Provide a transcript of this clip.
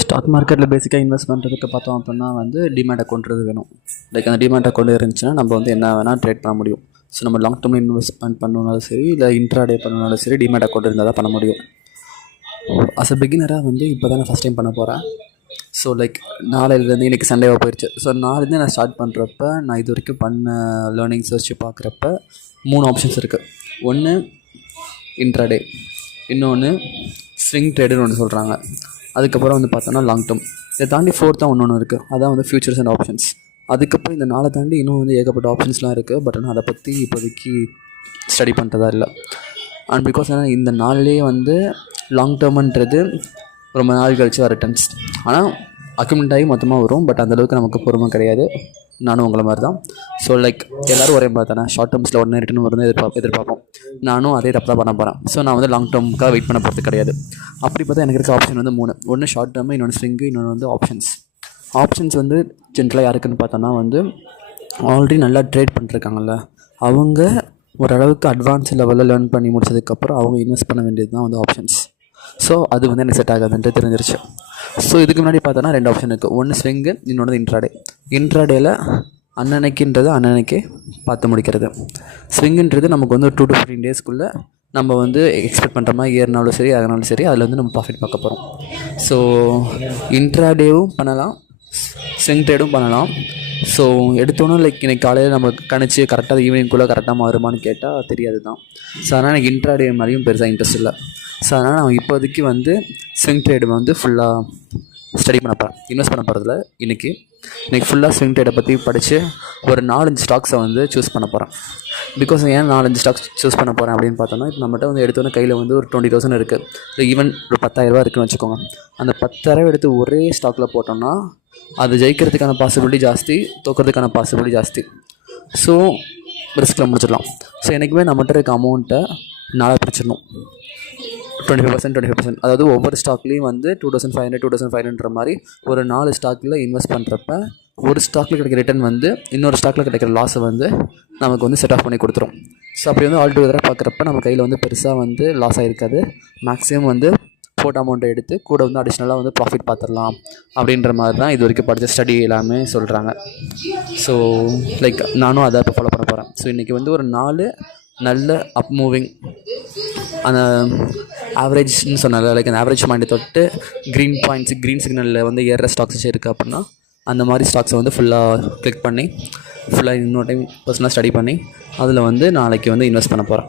Stock மார்க்கெட்டில் பேசிக்காக invest பண்ணுறதுக்கு பார்த்தோம் அப்படின்னா வந்து டிமேட் அக்கௌண்ட்றது வேணும். லைக் அந்த டிமேட் அக்கௌண்ட் இருந்துச்சுன்னா நம்ம வந்து என்ன வேணால் ட்ரேட் பண்ண முடியும். ஸோ நம்ம லாங் டேர்மில் இன்வெஸ்ட்மெண்ட் பண்ணணுனாலும் சரி, இல்லை இன்ட்ராடே பண்ணணுனாலும் சரி, டிமேட் அக்கௌண்ட் இருந்தால் தான் பண்ண முடியும். அஸ் அ பிகினராக வந்து இப்போ தான் நான் ஃபஸ்ட் டைம் பண்ண போகிறேன். ஸோ லைக் நாளையிலேருந்து இன்றைக்கி சண்டேவாக போயிடுச்சு. ஸோ நாளைலேருந்து நான் ஸ்டார்ட் பண்ணுறப்ப நான் இது வரைக்கும் பண்ண லேர்னிங்ஸ் வச்சு பார்க்குறப்ப 3 ஆப்ஷன்ஸ் இருக்குது. ஒன்று இன்ட்ராடே, இன்னொன்று ஸ்விங் ட்ரேடுன்னு ஒன்று சொல்கிறாங்க. அதுக்கப்புறம் வந்து பார்த்தோன்னா லாங் டேர்ம். இதை தாண்டி ஃபோர்த்தாக ஒன்று இருக்குது, அதான் வந்து ஃபியூச்சர்ஸ் அண்ட் ஆப்ஷன்ஸ். அதுக்கப்புறம் இந்த நாளை தாண்டி இன்னும் வந்து ஏகப்பட்ட ஆப்ஷன்ஸ்லாம் இருக்குது. பட் ஆனால் அதை பற்றி இப்போதைக்கு ஸ்டடி பண்ணுறதா இல்லை. அண்ட் பிகாஸ் ஆனால் இந்த நாள்லேயே வந்து லாங் டேர்முன்றது ரொம்ப நாள் கழிச்சு வர ரிட்டர்ன்ஸ். ஆனால் அக்யூமெண்ட் ஆகி மொத்தமாக வரும். பட் அந்தளவுக்கு நமக்கு பொறுமை கிடையாது. நானும் உங்களை மாதிரி தான். ஸோ லைக் எல்லோரும் ஒரே மாதிரி தானே, ஷார்ட் டேர்ம்ஸில் உடனே ரிட்டர்ன் வரும்னு எதிர்பார்ப்போம். நானும் அதே தப்பு தான் பண்ண போகிறேன். ஸோ நான் வந்து லாங் டேர்முக்காக வெயிட் பண்ண போகிறது கிடையாது. அப்படி பார்த்தா எனக்கு இருக்க ஆப்ஷன் வந்து 3. ஒன்று ஷார்ட் டேர்மு, இன்னொன்று ஸ்விங்கு, இன்னொன்று வந்து ஆப்ஷன்ஸ். ஆப்ஷன்ஸ் வந்து ஜென்ரலாக யாருக்குன்னு பார்த்தோன்னா வந்து ஆல்ரெடி நல்லா ட்ரேட் பண்ணிருக்காங்கல்ல, அவங்க ஓரளவுக்கு அட்வான்ஸ் லெவலில் லேர்ன் பண்ணி முடிச்சதுக்கப்புறம் அவங்க இன்வெஸ்ட் பண்ண வேண்டியது தான் வந்து ஆப்ஷன்ஸ். ஸோ அது வந்து எனக்கு செட் ஆகாதுன்ட்டு தெரிஞ்சிருச்சு. ஸோ இதுக்கு முன்னாடி பார்த்தோன்னா 2 ஆப்ஷன் இருக்குது. ஒன்று ஸ்விங்கு, இன்னொன்று இன்ட்ராடே. இன்ட்ராடேயில் அன்னன்னைக்கே பார்த்து முடிக்கிறது. ஸ்விங்குன்றது நமக்கு வந்து 2 to 15 டேஸ்க்குள்ளே நம்ம வந்து எக்ஸ்பெக்ட் பண்ணுற மாதிரி ஏறினாலும் சரி அதனாலும் சரி அதில் வந்து நம்ம ப்ராஃபிட் பார்க்க போகிறோம். ஸோ இன்ட்ராடேவும் பண்ணலாம், ஸ்விங் ட்ரேடும் பண்ணலாம். ஸோ எடுத்தோன்னே லைக் இன்றைக்கி காலையில் நம்ம கணிச்சு கரெக்டாக ஈவினிங்குள்ளே கரெக்டாக மாறுமான்னு கேட்டால் தெரியாது தான். ஸோ அதனால் எனக்கு இன்ட்ராடே மாதிரியும் பெருசாக இன்ட்ரெஸ்ட் இல்லை. ஸோ அதனால் நான் இப்போதைக்கு வந்து ஸ்விங் ட்ரேடு வந்து ஃபுல்லாக ஸ்டடி பண்ண போகிறேன். இன்வெஸ்ட் பண்ண போகிறதில்ல. இன்றைக்கி ஃபுல்லாக ஸ்விங் ட்ரேடை பற்றி படித்து ஒரு 4-5 ஸ்டாக்ஸை வந்து சூஸ் பண்ண போகிறேன். பிகாஸ் ஏன் 4-5 ஸ்டாக்ஸ் சூஸ் பண்ண போகிறேன் அப்படின்னு பார்த்தோன்னா, இப்போ நம்மகிட்ட வந்து எடுத்தோன்னே கையில் வந்து ஒரு 20,000 இருக்குது. இல்லை ஈவன் ஒரு 10,000 இருக்குதுன்னு வச்சுக்கோங்க. அந்த 10,000 எடுத்து ஒரே ஸ்டாக்கில் போட்டோம்னா அது ஜெயிக்கிறதுக்கான பாசிபிலிட்டி ஜாஸ்தி, தோக்கிறதுக்கான பாசிபிலிட்டி ஜாஸ்தி. ஸோ ரிஸ்கில் முடிச்சிடலாம். ஸோ என்றைக்குமே நம்மகிட்ட இருக்க அமௌண்ட்டை 4 பிரிச்சிடணும். 25%, அதாவது ஒவ்வொரு ஸ்டாக்லேயும் வந்து 2,500 மாதிரி ஒரு 4 ஸ்டாக்கில் இன்வெஸ்ட் பண்ணுறப்ப ஒரு ஸ்டாக்கில் கிடைக்கிற ரிட்டர்ன் வந்து இன்னொரு ஸ்டாக்கில் கிடைக்கிற லாஸை வந்து நமக்கு வந்து செட் ஆஃப் பண்ணி கொடுத்துரும். ஸோ அப்படி வந்து ஆல் டுகெதராக பார்க்குறப்ப நம்ம கையில் வந்து பெருசாக வந்து லாஸ் ஆகிருக்காது. மேக்ஸிமம் வந்து போட்ட அமௌண்ட்டை எடுத்து கூட வந்து அடிஷ்னலாக வந்து ப்ராஃபிட் பார்த்துடலாம் அப்படின்ற மாதிரி தான் இது வரைக்கும் படித்த ஸ்டடி எல்லாமே சொல்கிறாங்க. ஸோ லைக் நானும் அதை இப்போ ஃபாலோ பண்ண போகிறேன். ஸோ இன்றைக்கி வந்து ஒரு 4 நல்ல அப் மூவிங் அந்த ஆவரேஜ்னு சொன்னால லைக் அந்த ஆவரேஜ் பாயிண்ட்டை தொட்டு க்ரீன் சிக்னலில் வந்து ஏறுற ஸ்டாக்ஸ் இருக்குது அப்படின்னா அந்த மாதிரி ஸ்டாக்ஸை வந்து ஃபுல்லாக கிளிக் பண்ணி ஃபுல்லாக இன்னொரு டைம் பர்சனலாக ஸ்டடி பண்ணி அதில் வந்து நாளைக்கு வந்து இன்வெஸ்ட் பண்ண போகிறேன்.